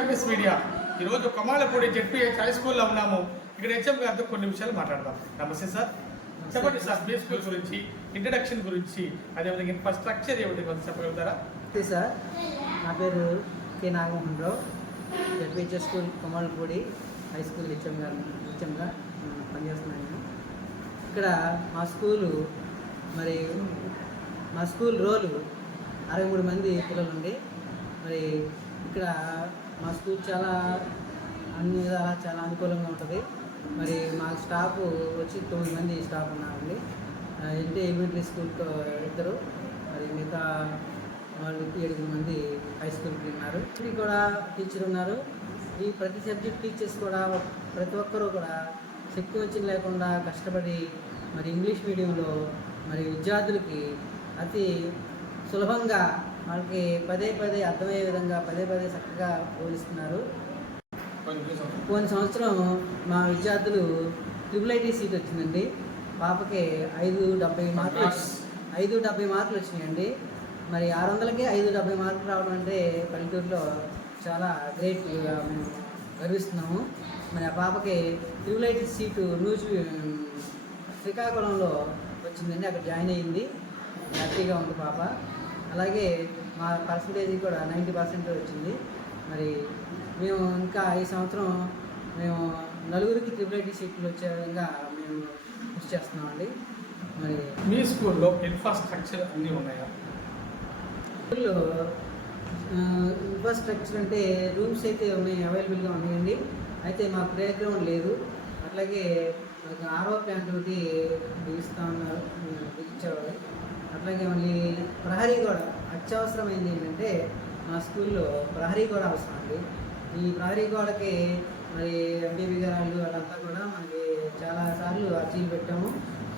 MS media ఈరోజు కమాలపూడి ZPH high స్కూల్లో ఉన్నాము. ఇక్కడ హెచ్ఎం గారితో కొన్ని విషయాలు మాట్లాడదాం. నమస్తే సార్, చెప్పండి సార్ మీ స్కూల్ గురించి, ఇంట్రడక్షన్ గురించి, అదేవిధంగా ఇన్ఫ్రాస్ట్రక్చర్ ఏమిటి కొంచెం చెప్పగలుగుతారా? నమస్తే సార్, నా పేరు కె నాగమోహన్ రావు. జెడ్పీహెచ్ స్కూల్ కమాలపూడి హై స్కూల్ హెచ్ఎంగా పనిచేస్తున్నాను నేను. ఇక్కడ మా స్కూల్ రోలు 63 మంది పిల్లలు ఉండి, మరి ఇక్కడ మా స్కూల్ అన్ని విధాలా చాలా అనుకూలంగా ఉంటుంది. మరి మా స్టాఫ్ వచ్చి 9 మంది స్టాఫ్ ఉన్నారండి. ఎలిమెంటరీ స్కూల్కి 2, మరి మిగతా వాళ్ళకి 7 మంది హై స్కూల్కి ఉన్నారు. ఇక్కడ కూడా టీచర్ ఉన్నారు. ఈ ప్రతి సబ్జెక్ట్ టీచర్స్ కూడా ప్రతి ఒక్కరూ కూడా శక్తి వంచన లేకుండా కష్టపడి మరి ఇంగ్లీష్ మీడియంలో మరి విద్యార్థులకి అతి సులభంగా వాళ్ళకి పదే అర్థమయ్యే విధంగా పదే చక్కగా బోధిస్తున్నారు. పోయిన సంవత్సరం మా విద్యార్థులు IIIT సీట్ వచ్చిందండి. పాపకి 570 మార్కులు వచ్చినాయండి. మరి 600కే 570 మార్కులు రావడం అంటే పల్లెటూరులో చాలా గ్రేట్, మేము గర్విస్తున్నాము. మరి ఆ పాపకి IIIT సీటు శ్రీకాకుళంలో వచ్చిందండి. అక్కడ జాయిన్ అయ్యింది. హ్యాపీగా ఉంది పాప. అలాగే మా పర్సంటేజ్ కూడా 90% వచ్చింది. మరి మేము ఇంకా ఈ సంవత్సరం మేము 4కి IIIT సీట్లు వచ్చే విధంగా మేము కృషి చేస్తున్నామండి. మరి మీ స్కూల్లో ఇన్ఫ్రాస్ట్రక్చర్ అన్నీ ఉన్నాయా? స్కూల్లో ఇన్ఫ్రాస్ట్రక్చర్ అంటే రూమ్స్ అయితే అవైలబుల్గా ఉన్నాయండి. అయితే మా ప్లే గ్రౌండ్ లేదు. అట్లాగే RO ప్లాంట్ ఒకటి బిగించేవాళ్ళు. అట్లాగే మళ్ళీ ప్రహరీ గోడ అత్యవసరమైంది. ఏంటంటే మా స్కూల్లో ప్రహరీ గోడ అవసరం అండి. ఈ ప్రహరీ గోడకి మరి MDB గారు వాళ్ళంతా కూడా మనకి చాలాసార్లు అర్జీలు పెట్టాము.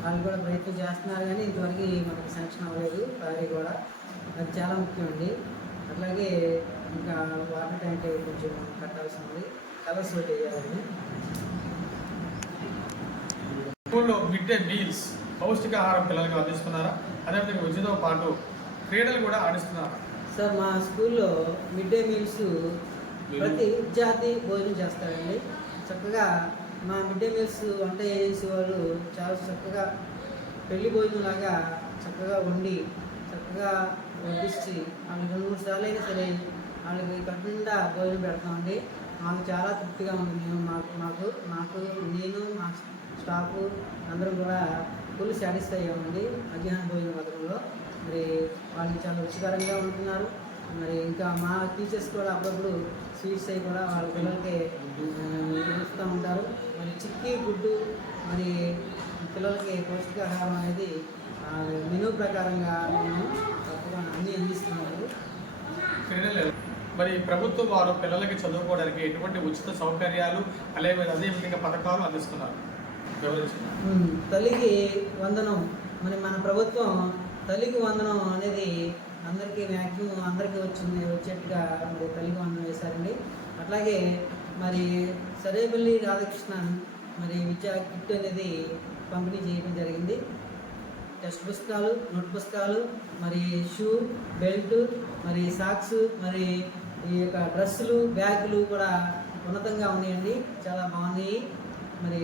వాళ్ళు కూడా ప్రయత్నం చేస్తున్నారు, కానీ ఇంతవరకు మనకి శాంక్షన్ అవ్వలేదు ప్రహరీ గోడ. అది చాలా ముఖ్యం అండి. అట్లాగే ఇంకా వాటర్ ట్యాంక్ కొంచెం కట్టాల్సి ఉంది. కలర్స్ ఒకటి వేయాలండి. స్కూల్లో మిడ్ డే మీల్స్ పౌష్టికాహారం పిల్లలకి అందిస్తున్నారా? అదేవిధంగా విద్యతో పాటు క్రీడలు కూడా ఆడిస్తున్నారా? సార్, మా స్కూల్లో మిడ్ డే మీల్స్ ప్రతి విద్యార్థి భోజనం చేస్తారండి. చక్కగా మా మిడ్ డే మీల్స్ వంట చేసే వాళ్ళు చాలా చక్కగా పెళ్లి భోజనం లాగా చక్కగా వండి చక్కగా వడ్డించి వాళ్ళకి 2-3 సార్లు అయినా సరే వాళ్ళకి కఠినంగా భోజనం పెడతామండి. మాకు చాలా తృప్తిగా ఉంది. మేము నాకు నేను మా స్టాఫ్ అందరం కూడా ఫుల్ సాటిస్ఫై అయ్యామండి మధ్యాహ్నం భోజన పథకంలో. మరి వాళ్ళకి చాలా రుచికరంగా ఉంటున్నారు. మరి ఇంకా మా టీచర్స్ కూడా అప్పుడప్పుడు స్వీట్స్ అవి కూడా వాళ్ళ పిల్లలకి ఇస్తూ ఉంటారు. మరి చిక్కీ గుడ్డు మరి పిల్లలకి పౌష్టికాహారం అనేది మెనూ ప్రకారంగా మేము తప్పగా అన్నీ అందిస్తున్నారు. మరి ప్రభుత్వం వారు పిల్లలకి చదువుకోవడానికి ఎటువంటి ఉచిత సౌకర్యాలు అదేవిధంగా పథకాలు అందిస్తున్నారు? తల్లికి వందనం. మరి మన ప్రభుత్వం తల్లికి వందనం అనేది అందరికీ మ్యాక్సిమం అందరికీ వచ్చేట్టుగా మరి తల్లికి వందనం వేశారండి. అట్లాగే మరి సరేపల్లి రాధాకృష్ణన్ మరి విద్యా కిట్ అనేది పంపిణీ చేయడం జరిగింది. టెక్స్ట్ పుస్తకాలు, నోట్ పుస్తకాలు, మరి షూ, బెల్ట్, మరి సాక్స్, మరి ఈ యొక్క డ్రెస్సులు, బ్యాగులు కూడా ఉన్నతంగా ఉన్నాయండి. చాలా బాగున్నాయి. మరి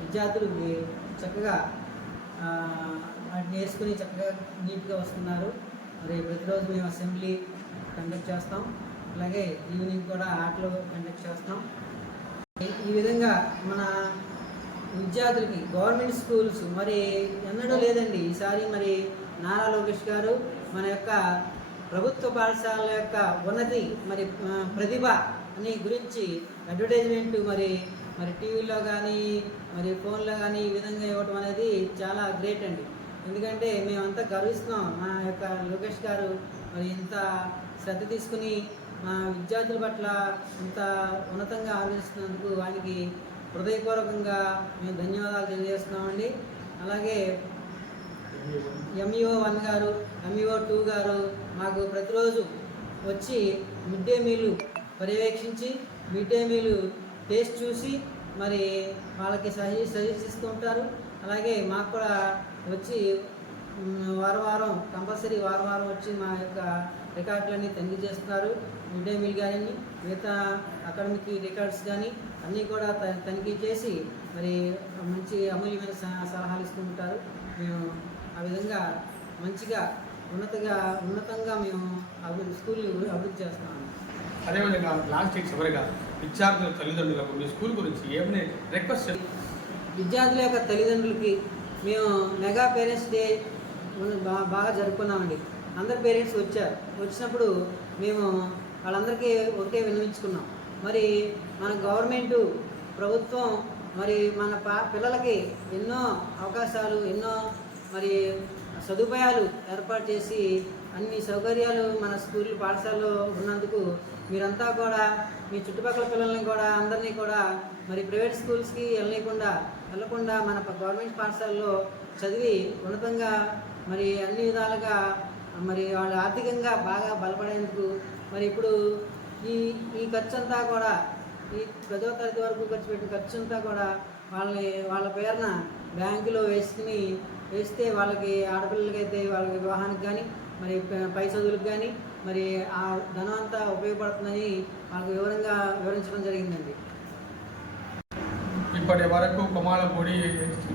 విద్యార్థులకి చక్కగా వాటిని వేసుకుని చక్కగా నీట్గా వస్తున్నారు. మరి ప్రతిరోజు మేము అసెంబ్లీ కండక్ట్ చేస్తాం. అలాగే ఈవినింగ్ కూడా ఆటలు కండక్ట్ చేస్తాం. ఈ విధంగా మన విద్యార్థులకి గవర్నమెంట్ స్కూల్స్ మరి ఎన్నడూ లేదండి. ఈసారి మరి నారా లోకేష్ గారు మన యొక్క ప్రభుత్వ పాఠశాలల యొక్క ఉన్నతి మరి ప్రతిభ అని గురించి అడ్వర్టైజ్మెంట్ మరి టీవీలో కానీ మరి ఫోన్లో కానీ ఈ విధంగా ఇవ్వటం అనేది చాలా గ్రేట్ అండి. ఎందుకంటే మేమంతా గర్విస్తున్నాం. మా యొక్క లోకేష్ గారు మరి ఇంత శ్రద్ధ తీసుకుని మా విద్యార్థుల పట్ల ఇంత ఉన్నతంగా ఆలోచిస్తున్నందుకు ఆయనకి హృదయపూర్వకంగా మేము ధన్యవాదాలు తెలియజేస్తున్నామండి. అలాగే MEO 1 గారు, MEO 2 గారు మాకు ప్రతిరోజు వచ్చి మిడ్ డే మీల్ పర్యవేక్షించి మిడ్ డే మీల్ టేస్ట్ చూసి మరి వాళ్ళకి సజెస్ట్ ఇస్తూ ఉంటారు. అలాగే మాకు కూడా వచ్చి వారం వారం కంపల్సరీ వారం వారం వచ్చి మా యొక్క రికార్డులన్నీ తనిఖీ చేస్తున్నారు. మిడ్ డే మీల్ కానీ మిగతా అకాడమిక్ రికార్డ్స్ కానీ అన్నీ కూడా తనిఖీ చేసి మరి మంచి అమూల్యమైన సలహాలు ఇస్తూ ఉంటారు. మేము ఆ విధంగా మంచిగా ఉన్నతంగా మేము స్కూల్ అభివృద్ధి చేస్తున్నాము. అదేవిధంగా లాస్ట్ చివరిగా విద్యార్థుల తల్లిదండ్రులకు మీ స్కూల్ గురించి ఏమైనా రిక్వెస్ట్ విద్యార్థుల యొక్క తల్లిదండ్రులకి మేము మెగా పేరెంట్స్ డే బాగా జరుపుకున్నామండి. అందరు పేరెంట్స్ వచ్చినప్పుడు మేము వాళ్ళందరికీ ఒకటే విన్నవించుకున్నాం. మరి మన గవర్నమెంటు ప్రభుత్వం మరి మన పిల్లలకి ఎన్నో అవకాశాలు ఎన్నో మరి సదుపాయాలు ఏర్పాటు చేసి అన్ని సౌకర్యాలు మన స్కూల్ పాఠశాలలో ఉన్నందుకు మీరంతా కూడా మీ చుట్టుపక్కల పిల్లల్ని కూడా అందరినీ కూడా మరి ప్రైవేట్ స్కూల్స్కి వెళ్ళకుండా మన గవర్నమెంట్ పాఠశాలలో చదివి ఉన్నతంగా మరి అన్ని విధాలుగా మరి వాళ్ళు ఆర్థికంగా బాగా బలపడేందుకు మరి ఇప్పుడు ఈ ఖర్చు అంతా కూడా ఈ 10వ తరగతి వరకు ఖర్చు పెట్టిన ఖర్చు అంతా కూడా వాళ్ళ పేరున బ్యాంకులో వేస్తే వాళ్ళకి ఆడపిల్లలకైతే వాళ్ళ వివాహానికి కానీ మరి పై చదువులకు కానీ మరి ఆ ధనం అంతా ఉపయోగపడుతుందని వాళ్ళకు వివరించడం జరిగిందండి. ఇప్పటి వరకు కొమాలపూడి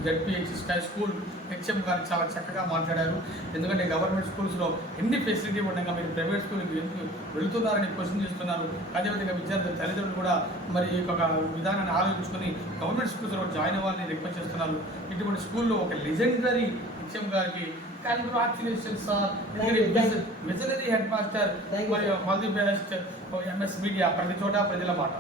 జడ్పీహెచ్ స్కూల్ హెచ్ఎం గారు చాలా చక్కగా మాట్లాడారు. ఎందుకంటే గవర్నమెంట్ స్కూల్స్లో ఎన్ని ఫెసిలిటీ ఉండగా మీరు ప్రైవేట్ స్కూల్కి ఎందుకు వెళుతున్నారని క్వశ్చన్ చేస్తున్నారు. అదేవిధంగా విద్యార్థుల తల్లిదండ్రులు కూడా మరి ఒక విధానాన్ని ఆలోచించుకొని గవర్నమెంట్ స్కూల్స్లో జాయిన్ అవ్వాలని రిక్వెస్ట్ చేస్తున్నారు. ఇటువంటి స్కూల్లో ఒక లెజెండరీ హెచ్ఎం గారికి congratulations sir. Visionary head master మరియు all the best MS media ప్రతి చోట ప్రజల మాట.